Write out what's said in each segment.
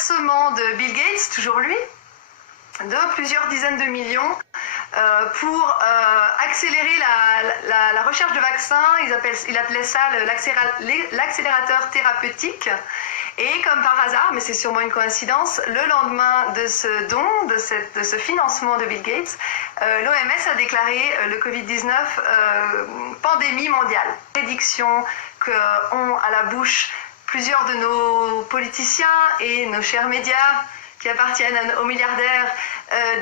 versement de Bill Gates, toujours lui, de plusieurs dizaines de millions pour accélérer la recherche de vaccins. Il appelait ça l'accélérateur thérapeutique. Et comme par hasard, mais c'est sûrement une coïncidence, le lendemain de ce don, de ce financement de Bill Gates, l'OMS a déclaré le Covid-19 pandémie mondiale. Prédiction qu'ont à la bouche plusieurs de nos politiciens et nos chers médias qui appartiennent aux milliardaires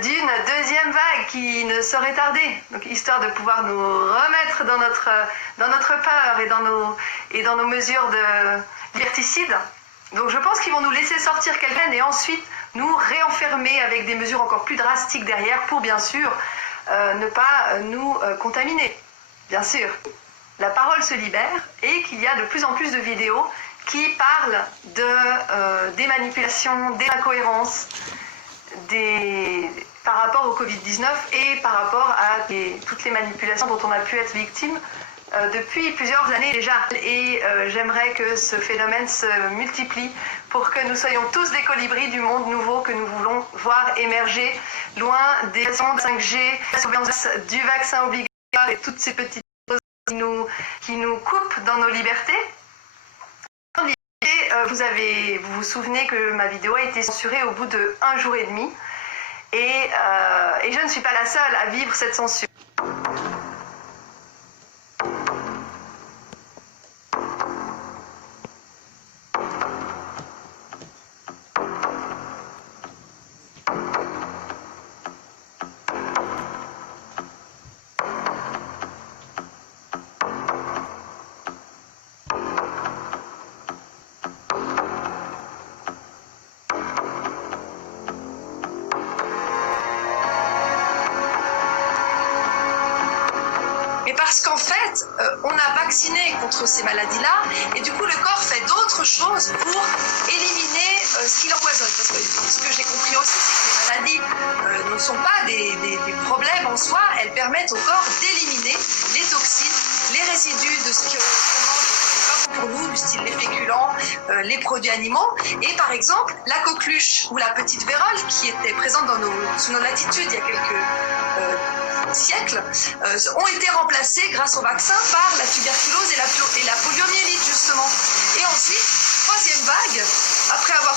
d'une deuxième vague qui ne saurait tarder, donc histoire de pouvoir nous remettre dans notre peur et dans nos mesures de liberticide. Donc je pense qu'ils vont nous laisser sortir quelqu'un et ensuite nous réenfermer avec des mesures encore plus drastiques derrière pour bien sûr ne pas nous contaminer. Bien sûr, la parole se libère et qu'il y a de plus en plus de vidéos qui parlent des manipulations, des incohérences, par rapport au Covid-19 et par rapport à toutes les manipulations dont on a pu être victime depuis plusieurs années déjà. Et j'aimerais que ce phénomène se multiplie pour que nous soyons tous des colibris du monde nouveau que nous voulons voir émerger, loin des ondes 5G, la surveillance du vaccin obligatoire et toutes ces petites choses qui nous coupent dans nos libertés. Vous vous souvenez que ma vidéo a été censurée au bout de 1 jour et demi et je ne suis pas la seule à vivre cette censure. Mais parce qu'en fait, on a vacciné contre ces maladies-là et du coup le corps fait d'autres choses pour éliminer ce qui l'empoisonne. Parce que ce que j'ai compris aussi, c'est que les maladies ne sont pas des problèmes en soi, elles permettent au corps d'éliminer les toxines, les résidus de ce qu'on mange pour nous, du style les féculents, les produits animaux. Et par exemple, la coqueluche ou la petite vérole qui était présente sous nos latitudes il y a quelques siècles ont été remplacés grâce au vaccin par la tuberculose et la poliomyélite justement. Et ensuite, troisième vague, après avoir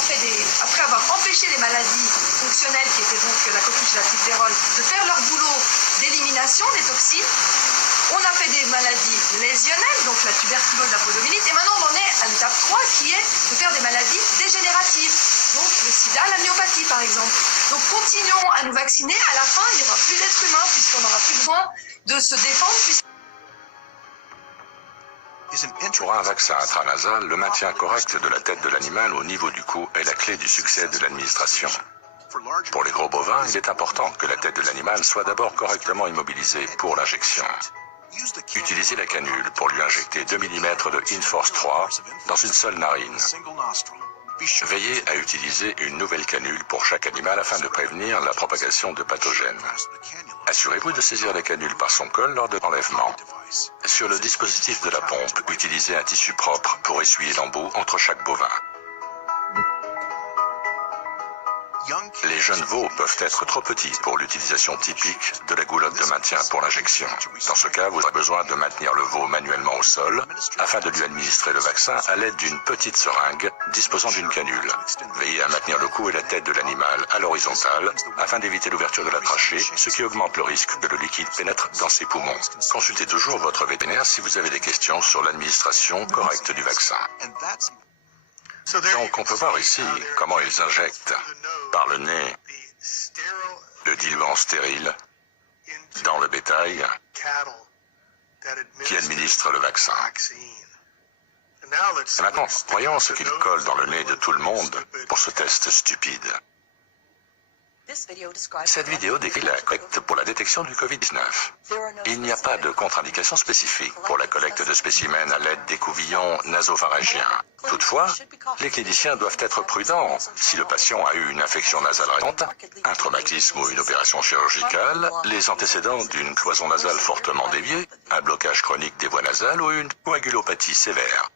empêché les maladies fonctionnelles qui étaient donc la coqueluche et la petite vérole de faire leur boulot d'élimination des toxines, on a fait des maladies lésionnelles, donc la tuberculose, la poliomyélite, et maintenant on en est à l'étape 3 qui est de faire des maladies dégénératives. Donc le sida, la myopathie par exemple. Donc continuons à nous vacciner, à la fin il n'y aura plus d'êtres humains puisqu'on n'aura plus besoin de se défendre. Pour un vaccin intranasal, le maintien correct de la tête de l'animal au niveau du cou est la clé du succès de l'administration. Pour les gros bovins, il est important que la tête de l'animal soit d'abord correctement immobilisée pour l'injection. Utilisez la canule pour lui injecter 2 mm de Inforce 3 dans une seule narine. Veillez à utiliser une nouvelle canule pour chaque animal afin de prévenir la propagation de pathogènes. Assurez-vous de saisir la canule par son col lors de l'enlèvement. Sur le dispositif de la pompe, utilisez un tissu propre pour essuyer l'embout entre chaque bovin. Les jeunes veaux peuvent être trop petits pour l'utilisation typique de la goulotte de maintien pour l'injection. Dans ce cas, vous aurez besoin de maintenir le veau manuellement au sol afin de lui administrer le vaccin à l'aide d'une petite seringue disposant d'une canule. Veillez à maintenir le cou et la tête de l'animal à l'horizontale afin d'éviter l'ouverture de la trachée, ce qui augmente le risque que le liquide pénètre dans ses poumons. Consultez toujours votre vétérinaire si vous avez des questions sur l'administration correcte du vaccin. Donc on peut voir ici comment ils injectent par le nez le diluant stérile dans le bétail qui administre le vaccin. Et maintenant, voyons ce qu'ils collent dans le nez de tout le monde pour ce test stupide. Cette vidéo décrit la collecte pour la détection du Covid-19. Il n'y a pas de contre-indication spécifique pour la collecte de spécimens à l'aide d'écouvillons nasopharyngiens. Toutefois, les cliniciens doivent être prudents si le patient a eu une infection nasale récente, un traumatisme ou une opération chirurgicale, les antécédents d'une cloison nasale fortement déviée, un blocage chronique des voies nasales ou une coagulopathie sévère.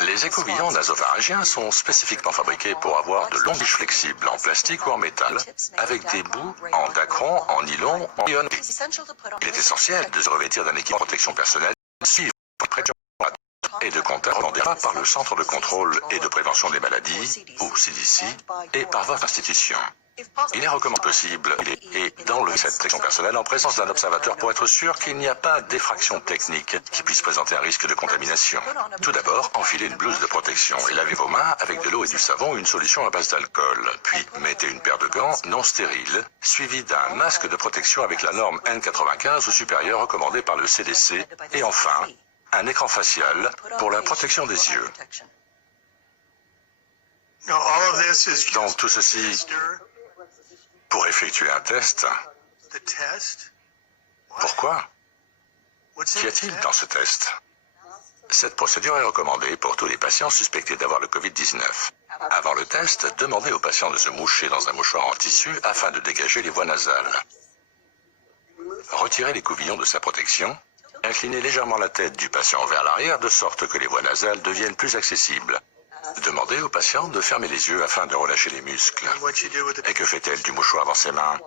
Les écouvillons nasopharyngiens sont spécifiquement fabriqués pour avoir de longues tiges flexibles en plastique ou en métal, avec des bouts en dacron, en nylon, en ion. Il est essentiel de se revêtir d'un équipement de protection personnelle, suivre les pressions et de contact recommandés par le Centre de contrôle et de prévention des maladies, ou CDC, et par votre institution. Il est recommandé possible et d'enlever cette protection personnelle en présence d'un observateur pour être sûr qu'il n'y a pas d'effraction technique qui puisse présenter un risque de contamination. Tout d'abord, enfilez une blouse de protection et lavez vos mains avec de l'eau et du savon ou une solution à base d'alcool. Puis, mettez une paire de gants non stériles, suivie d'un masque de protection avec la norme N95 ou supérieure recommandée par le CDC. Et enfin, un écran facial pour la protection des yeux. Donc tout ceci pour effectuer un test. Pourquoi? Qu'y a-t-il dans ce test? Cette procédure est recommandée pour tous les patients suspectés d'avoir le Covid-19. Avant le test, demandez aux patients de se moucher dans un mouchoir en tissu afin de dégager les voies nasales. Retirez les couvillons de sa protection. Inclinez légèrement la tête du patient vers l'arrière de sorte que les voies nasales deviennent plus accessibles. Demandez au patient de fermer les yeux afin de relâcher les muscles. Et que fait-elle du mouchoir dans ses mains?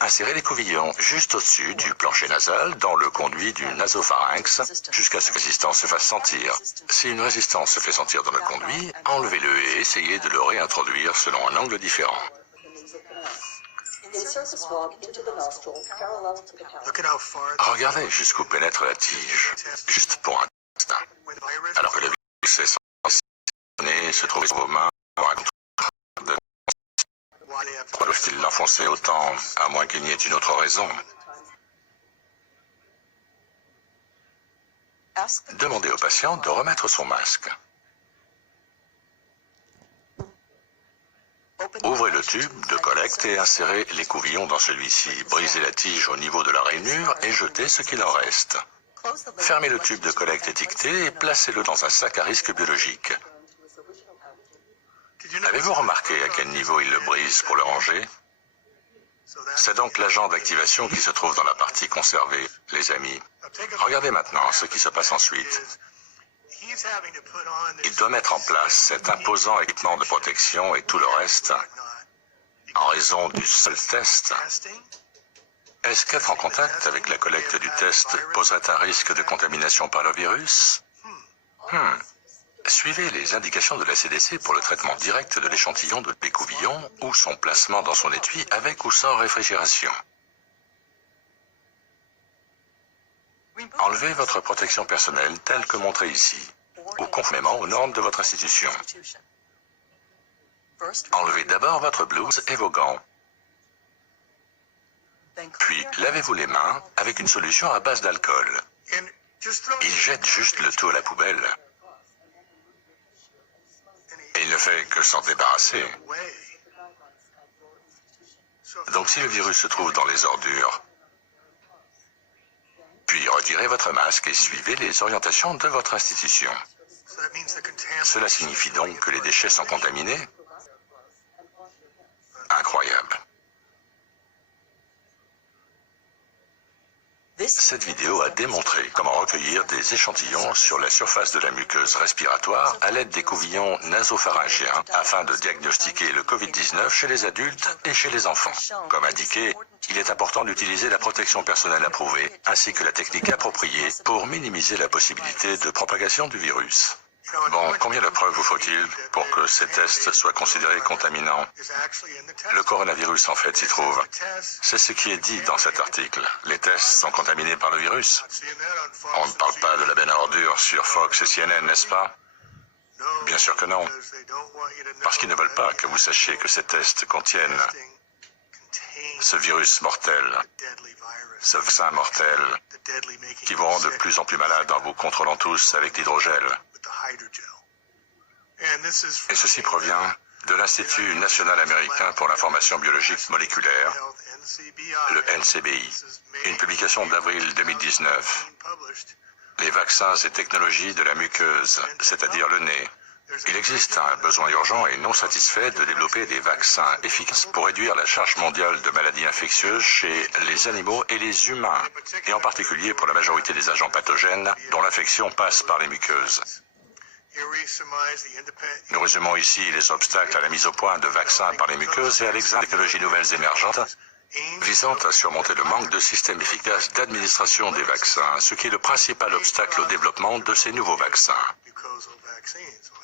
Insérez les couvillons juste au-dessus du plancher nasal dans le conduit du nasopharynx jusqu'à ce que la résistance se fasse sentir. Si une résistance se fait sentir dans le conduit, enlevez-le et essayez de le réintroduire selon un angle différent. Regardez jusqu'où pénètre la tige, juste pour un instant. Alors que le virus est se trouver sur vos mains pour un contrôle. Pourquoi doivent-ils l'enfoncer autant, à moins qu'il n'y ait une autre raison? Demandez au patient de remettre son masque. Ouvrez le tube de collecte et insérez les couvillons dans celui-ci. Brisez la tige au niveau de la rainure et jetez ce qu'il en reste. Fermez le tube de collecte étiqueté et placez-le dans un sac à risque biologique. Avez-vous remarqué à quel niveau il le brise pour le ranger? C'est donc l'agent d'activation qui se trouve dans la partie conservée, les amis. Regardez maintenant ce qui se passe ensuite. Il doit mettre en place cet imposant équipement de protection et tout le reste en raison du seul test. Est-ce qu'être en contact avec la collecte du test poserait un risque de contamination par le virus? Suivez les indications de la CDC pour le traitement direct de l'échantillon de l'écouvillon ou son placement dans son étui avec ou sans réfrigération. Enlevez votre protection personnelle telle que montrée ici, ou conformément aux normes de votre institution. Enlevez d'abord votre blouse et vos gants. Puis, lavez-vous les mains avec une solution à base d'alcool. Il jette juste le tout à la poubelle. Et il ne fait que s'en débarrasser. Donc si le virus se trouve dans les ordures, puis retirez votre masque et suivez les orientations de votre institution. Cela signifie donc que les déchets sont contaminés? Incroyable. Cette vidéo a démontré comment recueillir des échantillons sur la surface de la muqueuse respiratoire à l'aide des couvillons nasopharyngiens afin de diagnostiquer le Covid-19 chez les adultes et chez les enfants. Comme indiqué, il est important d'utiliser la protection personnelle approuvée ainsi que la technique appropriée pour minimiser la possibilité de propagation du virus. Bon, combien de preuves vous faut-il pour que ces tests soient considérés contaminants? Le coronavirus, en fait, s'y trouve. C'est ce qui est dit dans cet article. Les tests sont contaminés par le virus. On ne parle pas de la benne à ordures sur Fox et CNN, n'est-ce pas? Bien sûr que non. Parce qu'ils ne veulent pas que vous sachiez que ces tests contiennent ce virus mortel, ce vaccin mortel, qui vous rend de plus en plus malade en vous contrôlant tous avec l'hydrogel. Et ceci provient de l'Institut national américain pour l'information biologique moléculaire, le NCBI, une publication d'avril 2019. Les vaccins et technologies de la muqueuse, c'est-à-dire le nez. Il existe un besoin urgent et non satisfait de développer des vaccins efficaces pour réduire la charge mondiale de maladies infectieuses chez les animaux et les humains, et en particulier pour la majorité des agents pathogènes dont l'infection passe par les muqueuses. Nous résumons ici les obstacles à la mise au point de vaccins par les muqueuses et à l'examen des technologies nouvelles émergentes visant à surmonter le manque de systèmes efficaces d'administration des vaccins, ce qui est le principal obstacle au développement de ces nouveaux vaccins.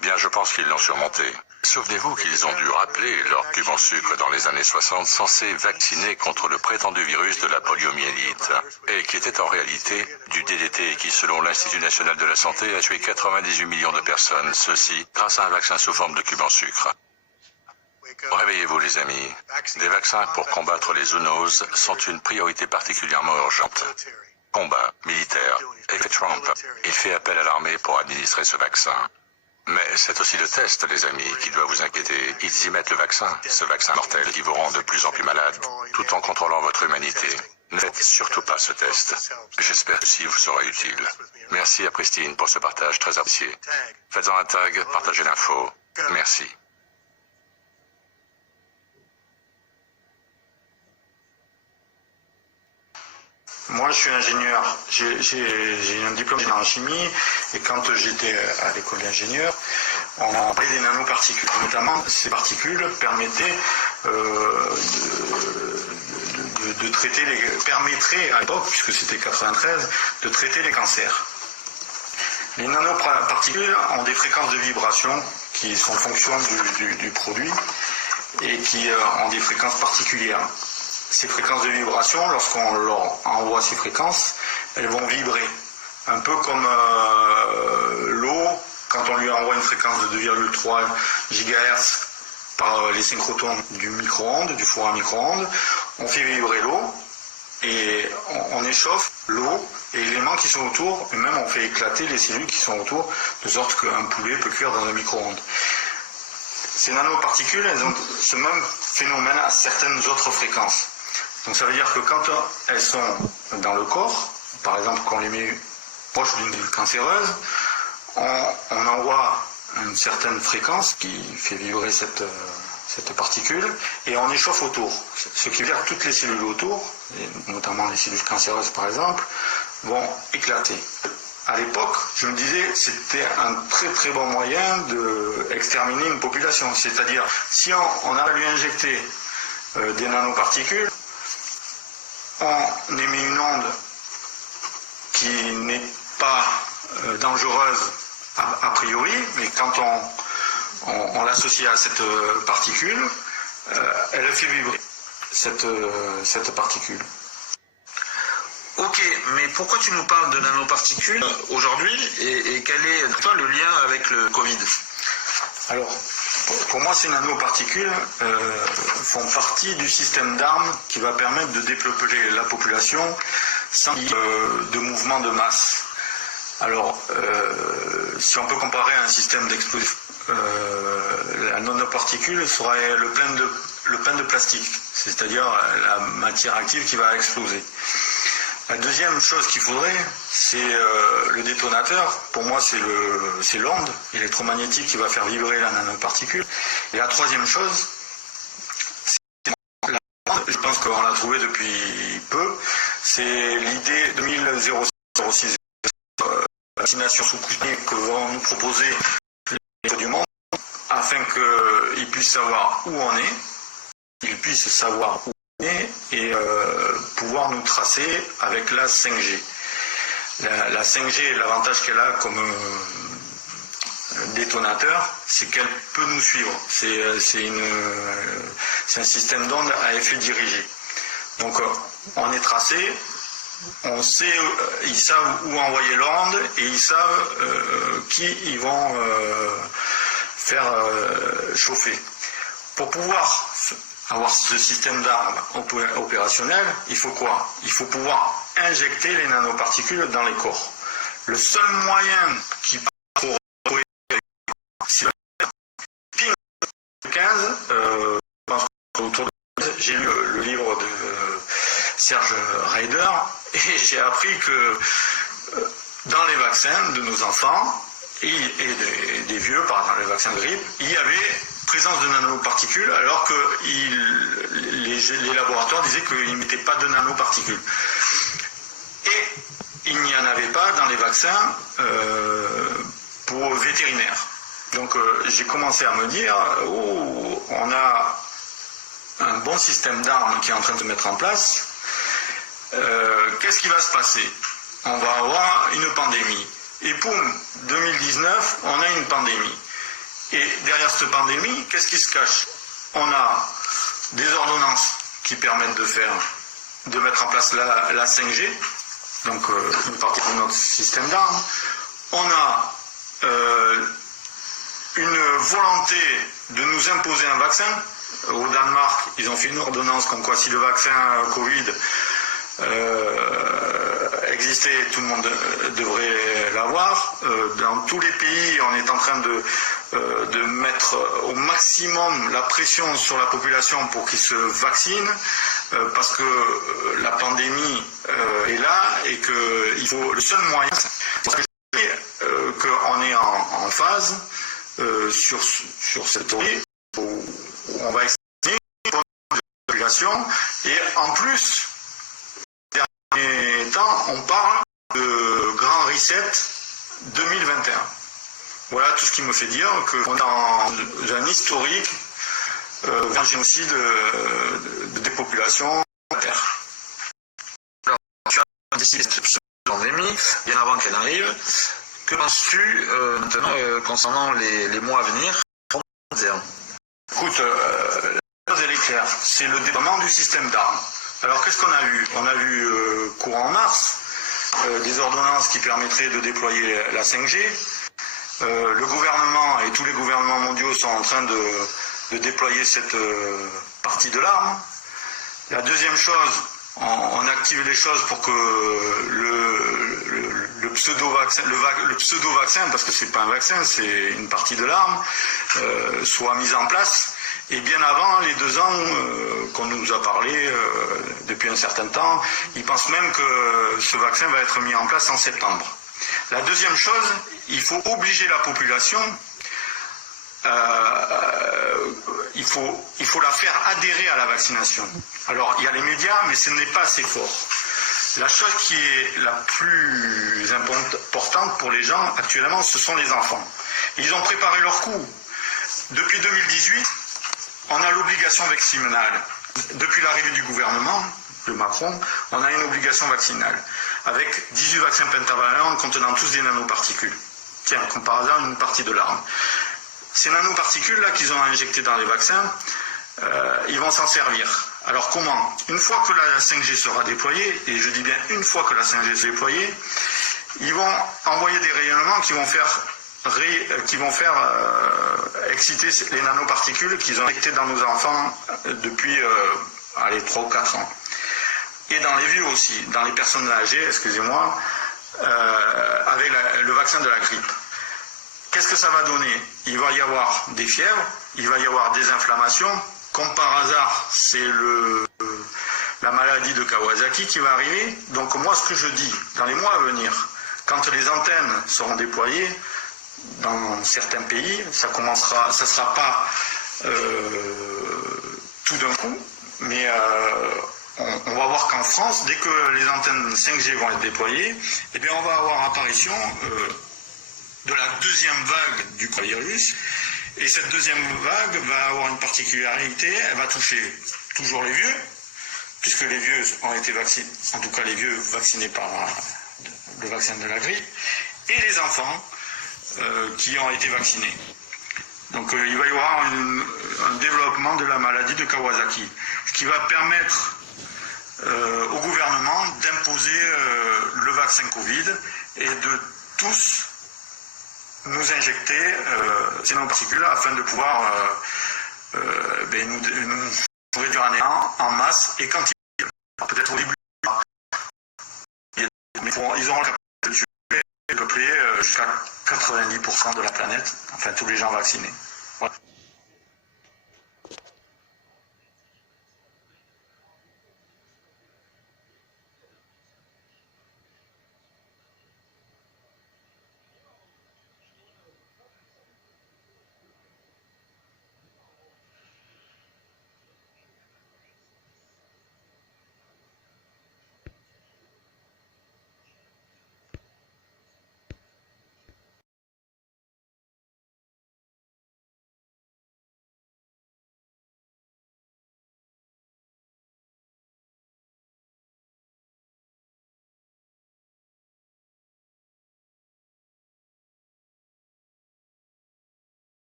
Bien, je pense qu'ils l'ont surmonté. Souvenez-vous qu'ils ont dû rappeler leur cube en sucre dans les années 60 censé vacciner contre le prétendu virus de la poliomyélite et qui était en réalité du DDT qui, selon l'Institut national de la santé, a tué 98 millions de personnes, ceci grâce à un vaccin sous forme de cube en sucre. Réveillez-vous les amis. Des vaccins pour combattre les zoonoses sont une priorité particulièrement urgente. Combat, militaire, effet Trump. Il fait appel à l'armée pour administrer ce vaccin. Mais c'est aussi le test, les amis, qui doit vous inquiéter. Ils y mettent le vaccin, ce vaccin mortel qui vous rend de plus en plus malade, tout en contrôlant votre humanité. Ne faites surtout pas ce test. J'espère que ceci vous sera utile. Merci à Pristine pour ce partage très apprécié. Faites-en un tag, partagez l'info. Merci. Moi, je suis ingénieur. J'ai un diplôme en chimie et quand j'étais à l'école d'ingénieur, on a parlé des nanoparticules. Notamment, ces particules permettaient de traiter permettraient à l'époque, puisque c'était 93, de traiter les cancers. Les nanoparticules ont des fréquences de vibration qui sont en fonction du produit et qui ont des fréquences particulières. Ces fréquences de vibration, lorsqu'on leur envoie ces fréquences, elles vont vibrer. Un peu comme l'eau, quand on lui envoie une fréquence de 2,3 GHz par les synchrotones du micro-ondes, du four à micro-ondes, on fait vibrer l'eau et on échauffe l'eau et les éléments qui sont autour, et même on fait éclater les cellules qui sont autour, de sorte qu'un poulet peut cuire dans un micro-ondes. Ces nanoparticules, elles ont ce même phénomène à certaines autres fréquences. Donc ça veut dire que quand elles sont dans le corps, par exemple quand on les met proche d'une cellule cancéreuse, on envoie une certaine fréquence qui fait vibrer cette particule et on échauffe autour. Ce qui veut dire que toutes les cellules autour, et notamment les cellules cancéreuses par exemple, vont éclater. À l'époque, je me disais, c'était un très très bon moyen d'exterminer une population. C'est-à-dire, si on a lui injecter des nanoparticules, on émet une onde qui n'est pas dangereuse a priori, mais quand on l'associe à cette particule, elle fait vibrer cette particule. Ok, mais pourquoi tu nous parles de nanoparticules aujourd'hui et quel est toi le lien avec le Covid? Alors, pour moi, ces nanoparticules font partie du système d'armes qui va permettre de dépeupler la population sans de mouvement de masse. Alors, si on peut comparer à un système d'explosifs, la nanoparticule serait le plein de plastique, c'est-à-dire la matière active qui va exploser. La deuxième chose qu'il faudrait, c'est le détonateur. Pour moi, c'est l'onde électromagnétique qui va faire vibrer la nanoparticule. Et la troisième chose, c'est la onde. Je pense qu'on l'a trouvé depuis peu. C'est l'idée 2006 vaccination sous Sputnik que vont nous proposer les du monde afin qu'ils puissent savoir où on est, ils puissent savoir où et pouvoir nous tracer avec la 5G. La 5G, l'avantage qu'elle a comme détonateur, c'est qu'elle peut nous suivre. C'est un système d'onde à effet dirigé. Donc on est tracé, on sait, ils savent où envoyer l'onde et ils savent qui ils vont faire chauffer. Pour pouvoir avoir ce système d'armes opérationnel, il faut quoi? Il faut pouvoir injecter les nanoparticules dans les corps. Le seul moyen qui pour c'est ping 15, autour de j'ai lu le livre de Serge Reider et j'ai appris que dans les vaccins de nos enfants et des vieux, par exemple les vaccins de grippe, il y avait présence de nanoparticules alors que les laboratoires disaient qu'ils ne mettaient pas de nanoparticules. Et il n'y en avait pas dans les vaccins pour vétérinaire. Donc j'ai commencé à me dire, oh, on a un bon système d'armes qui est en train de se mettre en place. Qu'est-ce qui va se passer? On va avoir une pandémie. Et poum, 2019, on a une pandémie. Et derrière cette pandémie, qu'est-ce qui se cache? On a des ordonnances qui permettent de mettre en place la 5G, donc une partie de notre système d'armes. On a une volonté de nous imposer un vaccin. Au Danemark, ils ont fait une ordonnance comme quoi si le vaccin Covid existait, tout le monde devrait l'avoir. Dans tous les pays, on est en train de mettre au maximum la pression sur la population pour qu'ils se vaccinent, parce que la pandémie est là et que le seul moyen, c'est qu'on est en phase sur cette théorie où on va vacciner la population, et en plus, dernier temps, on parle de grand reset 2021. Voilà tout ce qui me fait dire qu'on est dans un historique d'un génocide de dépopulation de terre. Alors, tu as décidé cette pandémie, bien avant qu'elle arrive. Que penses-tu maintenant concernant les mois à venir? Écoute, la chose elle est claire, c'est le déploiement du système d'armes. Alors qu'est-ce qu'on a vu? On a vu courant mars des ordonnances qui permettraient de déployer la 5G. Le gouvernement et tous les gouvernements mondiaux sont en train de déployer cette partie de l'arme. La deuxième chose, on active les choses pour que le pseudo-vaccin, parce que c'est pas un vaccin, c'est une partie de l'arme, soit mis en place. Et bien avant les 2 ans qu'on nous a parlé depuis un certain temps, ils pensent même que ce vaccin va être mis en place en septembre. La deuxième chose, il faut obliger la population, il faut la faire adhérer à la vaccination. Alors il y a les médias, mais ce n'est pas assez fort. La chose qui est la plus importante pour les gens actuellement, ce sont les enfants. Ils ont préparé leur coup. Depuis 2018, on a l'obligation vaccinale. Depuis l'arrivée du gouvernement de Macron, on a une obligation vaccinale, avec 18 vaccins pentavalents contenant tous des nanoparticules. Tiens, comme par hasard, une partie de l'arme. Ces nanoparticules-là qu'ils ont injectées dans les vaccins, ils vont s'en servir. Alors comment? Une fois que la 5G sera déployée, et je dis bien une fois que la 5G sera déployée, ils vont envoyer des rayonnements qui vont faire exciter les nanoparticules qu'ils ont injectées dans nos enfants depuis 3 ou 4 ans. Et dans les vieux aussi, dans les personnes âgées, excusez-moi, avec le vaccin de la grippe. Qu'est-ce que ça va donner? Il va y avoir des fièvres, il va y avoir des inflammations. Comme par hasard, c'est la maladie de Kawasaki qui va arriver. Donc moi, ce que je dis, dans les mois à venir, quand les antennes seront déployées dans certains pays, ça ne sera pas tout d'un coup, mais on va voir qu'en France, dès que les antennes 5G vont être déployées, eh bien on va avoir apparition de la deuxième vague du coronavirus. Et cette deuxième vague va avoir une particularité, elle va toucher toujours les vieux, puisque les vieux ont été vaccinés, en tout cas les vieux vaccinés par le vaccin de la grippe, et les enfants qui ont été vaccinés. Donc il va y avoir un développement de la maladie de Kawasaki, ce qui va permettre au gouvernement d'imposer le vaccin Covid et de tous nous injecter ces nanoparticules afin de pouvoir nous réduire en masse. Et quand peut-être au début, ils auront la capacité de peupler jusqu'à 90% de la planète, enfin tous les gens vaccinés. Voilà.